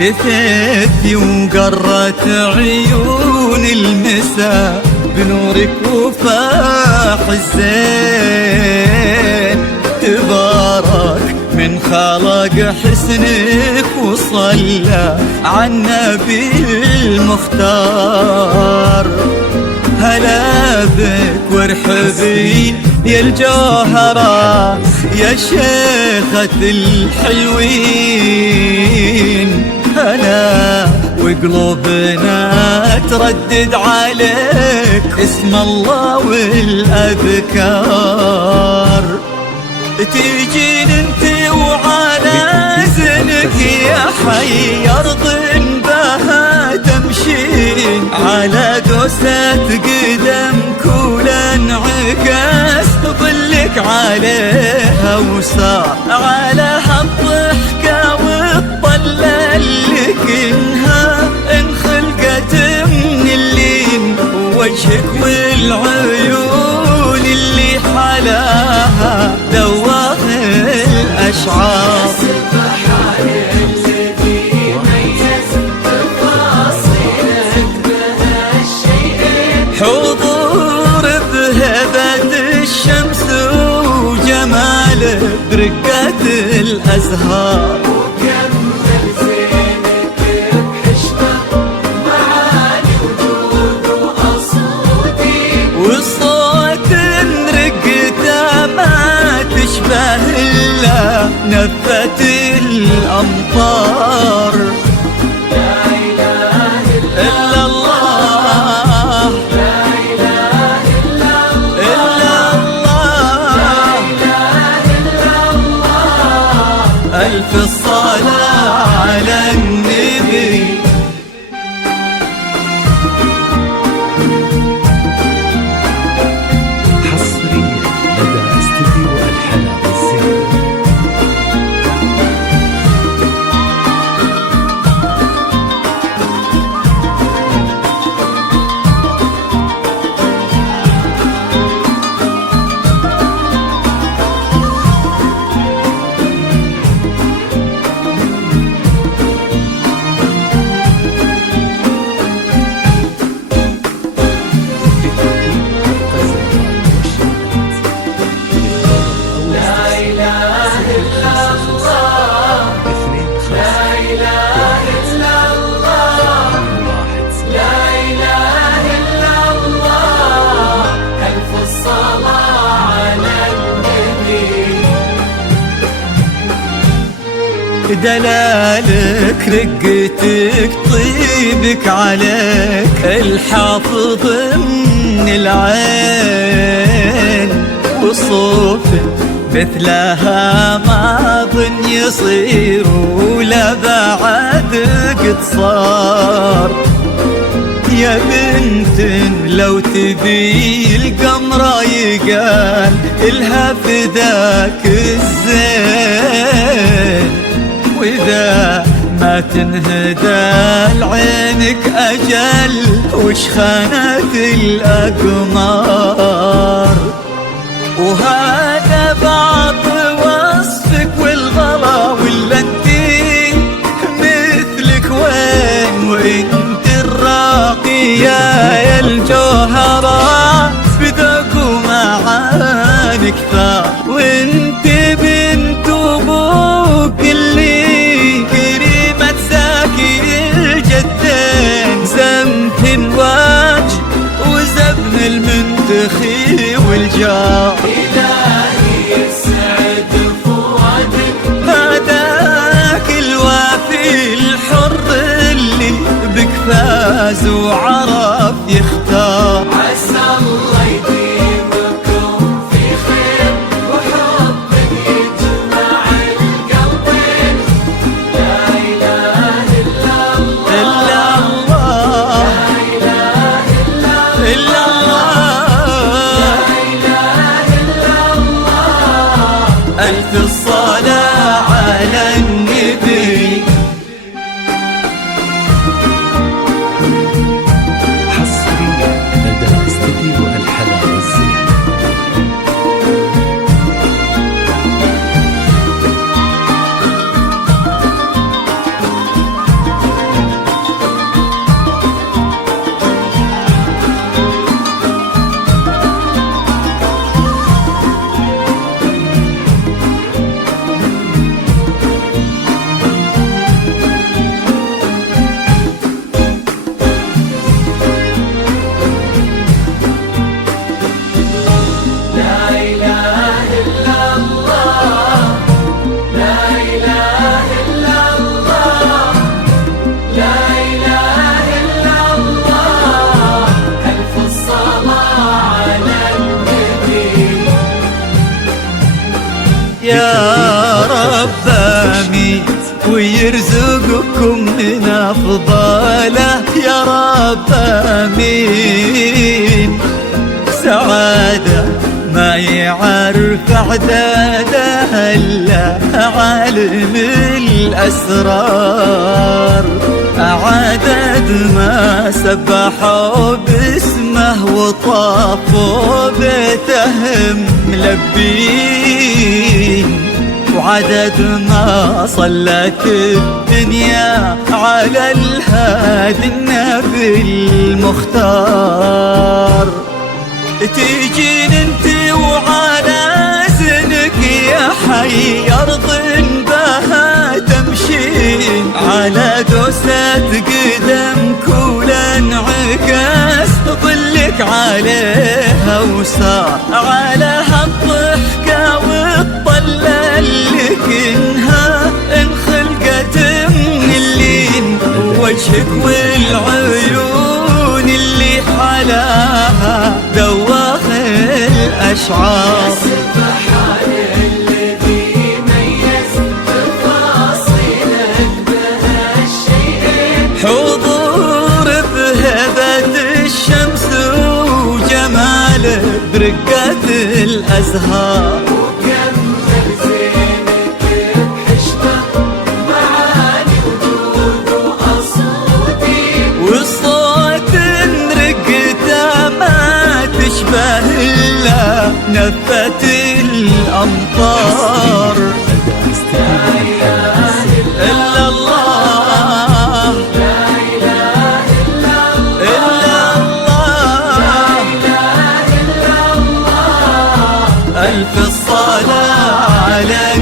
لثيتي وقرت عيون المساء بنورك وفاح الزين. تبارك من خلق حسنك وصلى على النبي المختار. هلا بك وارحبي يا الجوهرة يا شيخة الحلوين. هلا وقلوبنا تردد عليك اسم الله والأذكار. تيجين انت وعلى زنك يا حي أرض بها تمشين. على دوسة قدمك ولانعكاس ظلك عليها وصار على هالضحكة والطلة اللي كنها انخلقت من اللين. وجهك والعيون اللي حلاها ذواق الأشعار. حضور بهبة الشمس وجماله برقة الأزهار. وكمل زينك بحشمة معاني وجود وأصوتي. وصوت رقته ما تشبه إلا نفة الأمطار. ألف الصلاة على النبي. حصريا لدى استديو الحلا والزين. دلالك رقتك طيبك عليك الحافظ من العين. وصوفك مثلها ما ظن يصير ولا بعد قد صار. يا بنت لو تبي القمرة يقال إلها فداك الزين. وإذا ما تنهدى لعينك أجل وش خانت الأقمار. وهذا بعض وصفك والغلا ولا انتي مثلك وين. وانت الراقية يا الجوهرات بذوق ومعاني كثار. وانت بنت ابوك اللي كريمة ساكي الجدين. زمت الوجه وزبن المنتخي والجار. إلهي يسعد فؤادك هداك الوافي الحر اللي بك فاز وعرف يختار. عسى الله يديمكم في خير وحب يجمع القلبين. لا إله إلا الله إلا الله لا إله إلا الله. ألف الصلاة على النبي. حصريا لدى استديو الحلا والزين. أفضله يا رب آمين. سعادة ما يعرف عدادها إلا عالم الأسرار، عدد ما سبحوا باسمه وطافوا بيتهم ملبين، وعدد ما صلت الدنيا على الهادي النبي المختار. تيجين انت وعلى زنك يا حي أرض بها تمشين، على دوسة قدمك ولانعكاس ظلك عليها وصار على هالضحكة والطلة اللي كنها انخلقت من اللين، وجهك والعيون اللي حلاها ذواق الأشعار. سبحان الذي ميز تفاصيلك بهالشيئين، حضور بهبة الشمس وجماله برقة الأزهار، وكمل زينك بحشمة معاني وجود وأصواتين، والصوت رقته ما تشبه إلا نفة الأمطار. إلا الله لا إله إلا الله، إلا الله، لا إله إلا الله. ألف الصلاة عليك